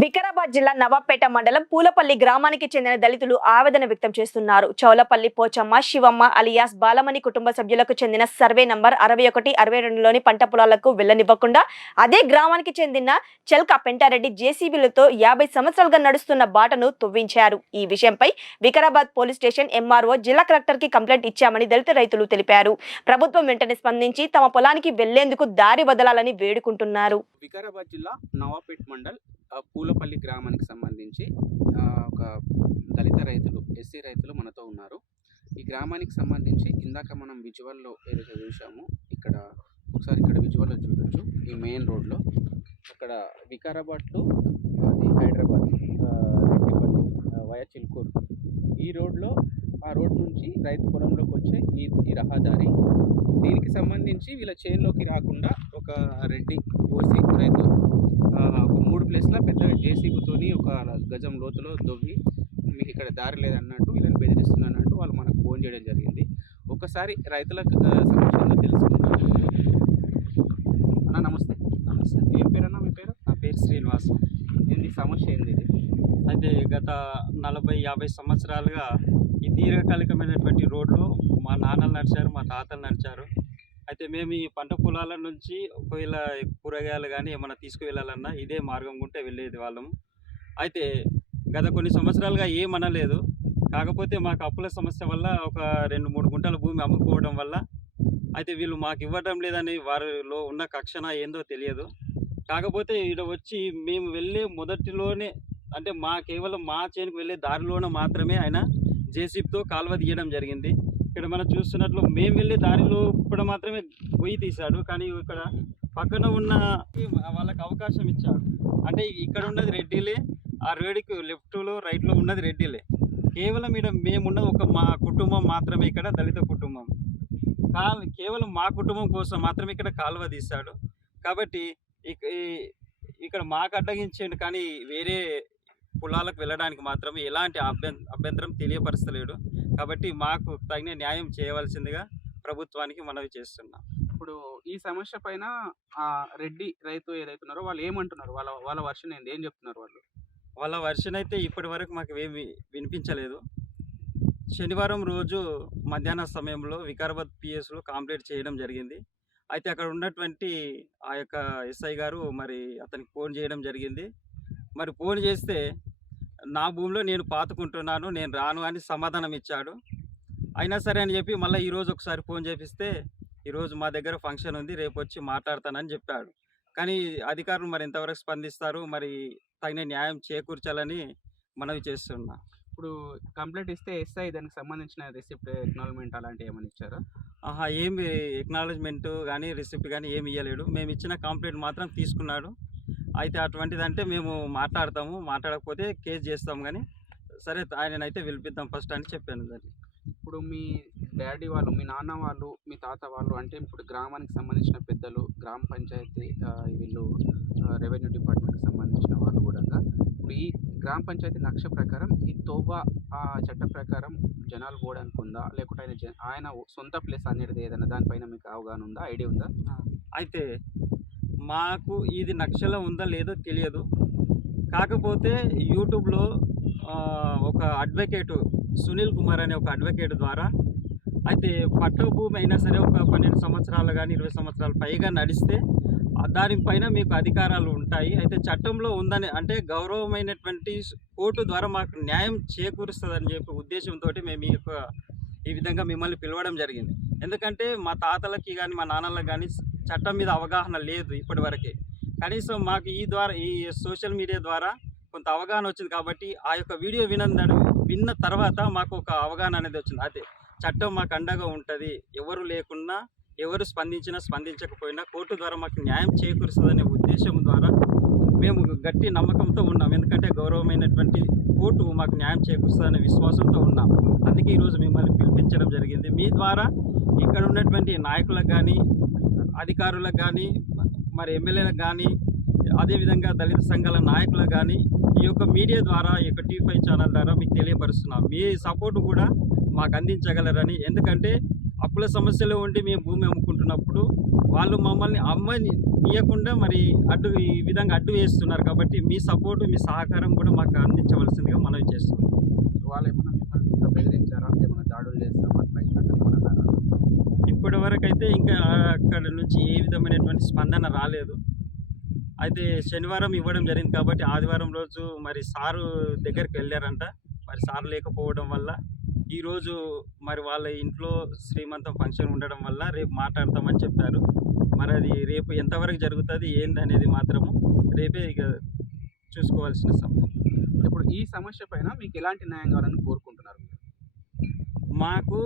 వికారాబాద్ జిల్లా నవాబ్పేట మండలం పూలపల్లి గ్రామానికి చెందిన దళితులు ఆవేదన వ్యక్తం చేస్తున్నారు. చౌలపల్లి పోచమ్మ శివమ్మ అలియాస్ బాలమణి కుటుంబ సభ్యులకు చెందిన సర్వే నంబర్ అరవై ఒకటి అరవై రెండులోని పంట పొలాలకు వెళ్ళనివ్వకుండా అదే గ్రామానికి చెందిన చెల్క పెంటారెడ్డి జేసీబీలతో యాభై సంవత్సరాలుగా నడుస్తున్న బాటను తువ్వించారు. ఈ విషయంపై వికారాబాద్ పోలీస్ స్టేషన్ ఎంఆర్ఓ జిల్లా కలెక్టర్కి కంప్లైంట్ ఇచ్చామని దళిత రైతులు తెలిపారు. ప్రభుత్వం వెంటనే స్పందించి తమ పొలానికి వెళ్ళేందుకు దారి వదలాలని వేడుకుంటున్నారు. వికారాబాద్ జిల్లా నవాపేట్ మండల్ పూలపల్లి గ్రామానికి సంబంధించి ఒక దళిత రైతులు ఎస్సీ రైతులు మనతో ఉన్నారు. ఈ గ్రామానికి సంబంధించి ఇందాక మనం విజువల్లో ఏదైతే చూసామో ఇక్కడ ఒకసారి ఇక్కడ విజువల్లో చూడొచ్చు. ఈ మెయిన్ రోడ్లో అక్కడ వికారాబాద్లో అది హైదరాబాద్ రెడ్డిపల్లి వయా చిల్కూరు. ఈ రోడ్లో ఆ రోడ్ నుంచి రైతు పొలంలోకి వచ్చే ఈ ఈ రహదారి దీనికి సంబంధించి వీళ్ళ చేన్లోకి రాకుండా ఒక రెడ్డి ఓసి రైతు ఒక మూడు ప్లేస్ల పెద్ద జేసీబీతోని ఒక గజం లోతులో దొవ్వి మీకు ఇక్కడ దారి లేదన్నట్టు వీళ్ళని బెదిరిస్తున్నట్టు వాళ్ళు మనకు ఫోన్ చేయడం జరిగింది. ఒకసారి రైతులకు ఆ, సమస్య ఏందో తెలుసుకుందాం. అన్న నమస్తే. నమస్తే. ఏం పేరన్నా మీ పేరు? నా పేరు శ్రీనివాస్. ఏంది సమస్య ఏంది ఇది? అయితే గత నలభై యాభై సంవత్సరాలుగా ఈ దీర్ఘకాలికమైనటువంటి రోడ్లు మా నాన్నలు నడిచారు మా తాతలు నడిచారు. అయితే మేము ఈ పంట పొలాల నుంచి ఒకవేళ కూరగాయలు కానీ ఏమైనా తీసుకువెళ్ళాలన్నా ఇదే మార్గం గుంటే వెళ్ళేది వాళ్ళం అయితే గత కొన్ని సంవత్సరాలుగా ఏమనలేదు. కాకపోతే మాకు అప్పుల సమస్య వల్ల ఒక రెండు మూడు గుంటల భూమి అమ్ముకోవడం వల్ల అయితే వీళ్ళు మాకు ఇవ్వడం లేదని వారిలో ఉన్న కక్షణ ఏందో తెలియదు. కాకపోతే ఇక్కడ వచ్చి మేము వెళ్ళే మొదటిలోనే అంటే మా కేవలం మా చేనుకు వెళ్ళే దారిలోనే మాత్రమే ఆయన జేసీబీతో కాలువ తీయడం జరిగింది. ఇక్కడ మనం చూస్తున్నట్లు మేము వెళ్ళే దారిలో ఇప్పుడు మాత్రమే పొయ్యి తీశాడు. కానీ ఇక్కడ పక్కన ఉన్న వాళ్ళకి అవకాశం ఇచ్చాడు. అంటే ఇక్కడ ఉన్నది రెడ్డిలే ఆ రోడ్డుకి లెఫ్ట్లో రైట్లో ఉన్నది రెడ్డిలే. కేవలం ఇక్కడ మేమున్నది ఒక మా కుటుంబం మాత్రమే ఇక్కడ దళిత కుటుంబం. కా కేవలం మా కుటుంబం కోసం మాత్రమే ఇక్కడ కాలువ తీశాడు. కాబట్టి ఈ- ఇక్కడ మాకు అడ్డగించండి కానీ వేరే పొలాలకు వెళ్ళడానికి మాత్రం ఎలాంటి అభ్యం అభ్యంతరం తెలియపరచలేడు కాబట్టి మాకు తగిన న్యాయం చేయవలసిందిగా ప్రభుత్వానికి మనవి చేస్తున్నాం. ఇప్పుడు ఈ సమస్య పైన ఆ రెడ్డి రైతు ఏదైతే ఉన్నారో వాళ్ళు ఏమంటున్నారు? వాళ్ళ వాళ్ళ వర్షన్ ఏంది? ఏం చెప్తున్నారు వాళ్ళు? వాళ్ళ వర్షన్ అయితే ఇప్పటి వరకు మాకు ఏమి వినిపించలేదు. శనివారం రోజు మధ్యాహ్న సమయంలో వికారాబాద్ పిఎస్లో కంప్లీట్ చేయడం జరిగింది. అయితే అక్కడ ఉన్నటువంటి ఆ యొక్క ఎస్ఐ గారు మరి అతనికి ఫోన్ చేయడం జరిగింది. మరి ఫోన్ చేస్తే నా భూమిలో నేను పాతుకుంటున్నాను నేను రాను అని సమాధానం ఇచ్చాడు. అయినా సరే అని చెప్పి మళ్ళీ ఈరోజు ఒకసారి ఫోన్ చేపిస్తే ఈరోజు మా దగ్గర ఫంక్షన్ ఉంది రేపు వచ్చి మాట్లాడతానని చెప్పాడు. కానీ అధికారులు మరి ఎంతవరకు స్పందిస్తారు? మరి తగిన న్యాయం చేకూర్చాలని మనవి చేస్తున్నా. ఇప్పుడు కంప్లైంట్ ఇస్తే ఎస్ఐ దానికి సంబంధించిన రిసిప్ట్ ఎక్నాలజ్మెంట్ అలాంటివి ఏమైనా ఇచ్చారా? ఆహా ఏమి ఎక్నాలజ్మెంట్ కానీ రిసిప్ట్ కానీ ఏమి ఇవ్వలేడు మేము ఇచ్చిన కంప్లైంట్ మాత్రం తీసుకున్నాడు. అయితే అటువంటిదంటే మేము మాట్లాడతాము మాట్లాడకపోతే కేసు చేస్తాం కానీ సరే ఆయననైతే పిలిపిద్దాం ఫస్ట్ అని చెప్పాను దాన్ని. ఇప్పుడు మీ డాడీ వాళ్ళు మీ నాన్న వాళ్ళు మీ తాత వాళ్ళు అంటే ఇప్పుడు గ్రామానికి సంబంధించిన పెద్దలు గ్రామ పంచాయతీ వీళ్ళు రెవెన్యూ డిపార్ట్మెంట్కి సంబంధించిన వాళ్ళు కూడా ఇప్పుడు ఈ గ్రామ పంచాయతీ నక్ష ప్రకారం ఈ తోబా ఆ చట్ట ప్రకారం జనాలు పోవడానికి ఉందా? లేకుంటే ఆయన ఆయన సొంత ప్లేస్ అనేది ఏదైనా దానిపైన మీకు అవగాహన ఉందా? ఐడియా ఉందా? అయితే మాకు ఇది నక్షల ఉందా లేదో తెలియదు. కాకపోతే యూట్యూబ్లో ఒక అడ్వకేటు సునీల్ కుమార్ అనే ఒక అడ్వకేట్ ద్వారా అయితే పట్ట భూమి అయినా సరే ఒక పన్నెండు సంవత్సరాలు కానీ ఇరవై సంవత్సరాల పైగా నడిస్తే దానిపైన మీకు అధికారాలు ఉంటాయి. అయితే చట్టంలో ఉందని అంటే గౌరవమైనటువంటి కోర్టు ద్వారా మాకు న్యాయం చేకూరుస్తుందని చెప్పి ఉద్దేశంతో మేము ఈ యొక్క ఈ విధంగా మిమ్మల్ని పిలవడం జరిగింది. ఎందుకంటే మా తాతలకి కానీ మా నాన్నలకు కానీ చట్టం మీద అవగాహన లేదు ఇప్పటివరకే. కనీసం మాకు ఈ ద్వారా ఈ సోషల్ మీడియా ద్వారా కొంత అవగాహన వచ్చింది కాబట్టి ఆ యొక్క వీడియో వినందడం విన్న తర్వాత మాకు ఒక అవగాహన అనేది వచ్చింది. అదే చట్టం మాకు అండగా ఉంటుంది. ఎవరు లేకున్నా ఎవరు స్పందించినా స్పందించకపోయినా కోర్టు ద్వారా మాకు న్యాయం చేకూరుస్తుందనే ఉద్దేశం ద్వారా మేము గట్టి నమ్మకంతో ఉన్నాం. ఎందుకంటే గౌరవమైనటువంటి కోర్టు మాకు న్యాయం చేకూరుస్తుందనే విశ్వాసంతో ఉన్నాం. అందుకే ఈరోజు మిమ్మల్ని పిలిపించడం జరిగింది. మీ ద్వారా ఇక్కడ ఉన్నటువంటి నాయకులకు కానీ అధికారులకు కానీ మరి ఎమ్మెల్యేలకు కానీ అదేవిధంగా దళిత సంఘాల నాయకులకు కానీ ఈ యొక్క మీడియా ద్వారా ఈ యొక్క టీ ఫైవ్ ఛానల్ ద్వారా మీకు తెలియపరుస్తున్నాం. మీ సపోర్ట్ కూడా మాకు అందించగలరని. ఎందుకంటే అప్పుల సమస్యలో ఉండి మేము భూమి అమ్ముకుంటున్నప్పుడు వాళ్ళు మమ్మల్ని అమ్మని ఇవ్వకుండా మరి అడ్డు ఈ విధంగా అడ్డు వేస్తున్నారు కాబట్టి మీ సపోర్టు మీ సహకారం కూడా మాకు అందించవలసిందిగా మనవి చేస్తున్నాం. వాళ్ళు ఏమైనా మిమ్మల్ని ఇంకా బెదిరించారా? ఏమైనా దాడులు చేస్తాం అట్లా ఇట్లా అని ఏమైనా అన్నారా ఇప్పటి వరకు అయితే ఇంకా అక్కడ నుంచి ఏ విధమైనటువంటి స్పందన రాలేదు. అయితే శనివారం ఇవ్వడం జరిగింది కాబట్టి ఆదివారం రోజు మరి సారు దగ్గరికి వెళ్ళారంట. మరి సారు లేకపోవడం వల్ల ఈరోజు మరి వాళ్ళ ఇంట్లో శ్రీమంతం ఫంక్షన్ ఉండడం వల్ల రేపు మాట్లాడతామని చెప్పారు. మరి అది రేపు ఎంతవరకు జరుగుతుంది ఏంది అనేది మాత్రము రేపే ఇక చూసుకోవాల్సిన సమయం. ఇప్పుడు ఈ సమస్య పైన మీకు ఎలాంటి న్యాయం కావాలని కోరుకుంటున్నారు? మాకు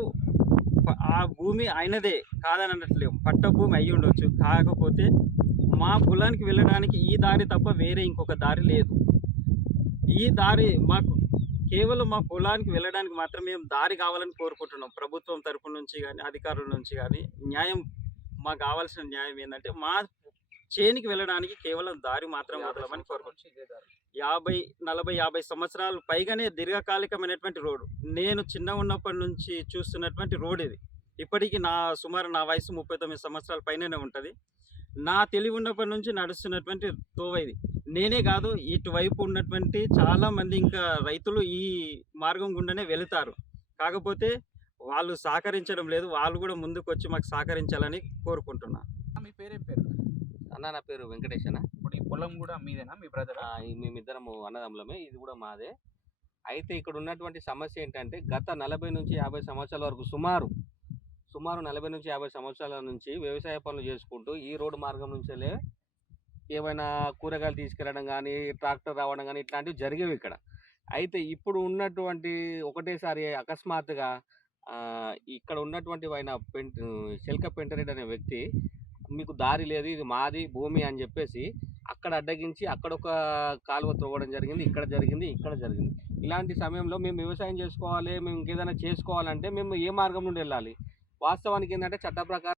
ఆ భూమి అయినదే కాదని అనట్లేము పట్ట భూమి అయి ఉండొచ్చు. కాకపోతే మా పొలానికి వెళ్ళడానికి ఈ దారి తప్ప వేరే ఇంకొక దారి లేదు. ఈ దారి మాకు కేవలం మా పొలానికి వెళ్ళడానికి మాత్రమే మేము దారి కావాలని కోరుకుంటున్నాం. ప్రభుత్వం తరపు నుంచి కానీ అధికారుల నుంచి కానీ న్యాయం మాకు కావాల్సిన న్యాయం ఏంటంటే మా చేనికి వెళ్ళడానికి కేవలం దారి మాత్రం వదలమని కోరుకుంటున్నాం ఇదే దారి. యాభై నలభై యాభై సంవత్సరాలు పైగానే దీర్ఘకాలికమైనటువంటి రోడ్డు. నేను చిన్న ఉన్నప్పటి నుంచి చూస్తున్నటువంటి రోడ్ ఇది. ఇప్పటికీ నా సుమారు నా వయసు ముప్పై తొమ్మిది సంవత్సరాల పైననే ఉంటుంది. నా తెలివి ఉన్నప్పటి నుంచి నడుస్తున్నటువంటి తోవ ఇది. నేనే కాదు ఇటువైపు ఉన్నటువంటి చాలా మంది ఇంకా రైతులు ఈ మార్గం గుండానే వెళుతారు. కాకపోతే వాళ్ళు సహకరించడం లేదు. వాళ్ళు కూడా ముందుకు వచ్చి మాకు సహకరించాలని కోరుకుంటున్నాను. మీ పేరే పేరు? అన్న నా పేరు వెంకటేష్ అన్న ఇప్పుడు ఈ పొలం కూడా మీదేనా? మీ బ్రదర్? మేమిద్దరము అన్నదమ్ములమే ఇది కూడా మాదే. అయితే ఇక్కడ ఉన్నటువంటి సమస్య ఏంటంటే గత నలభై నుంచి యాభై సంవత్సరాల వరకు సుమారు సుమారు నలభై నుంచి యాభై సంవత్సరాల నుంచి వ్యవసాయ పనులు చేసుకుంటూ ఈ రోడ్డు మార్గం నుంచెలే ఏమైనా కూరగాయలు తీసుకెళ్ళడం కానీ ట్రాక్టర్ రావడం కానీ ఇట్లాంటివి జరిగేవి ఇక్కడ. అయితే ఇప్పుడు ఉన్నటువంటి ఒకటేసారి అకస్మాత్తుగా ఇక్కడ ఉన్నటువంటి ఆయన పెంట్ శెల్క పెంటరెడ్డి అనే వ్యక్తి మీకు దారి లేదు ఇది మాది భూమి అని చెప్పేసి అక్కడ అడ్డగించి అక్కడ ఒక కాలువ త్రవ్వడం జరిగింది ఇక్కడ జరిగింది ఇక్కడ జరిగింది. ఇలాంటి సమయంలో మేము వ్యవసాయం చేసుకోవాలి మేము ఇంకేదైనా చేసుకోవాలంటే మేము ఏ మార్గం నుండి వెళ్ళాలి? వాస్తవానికి ఏంటంటే చట్ట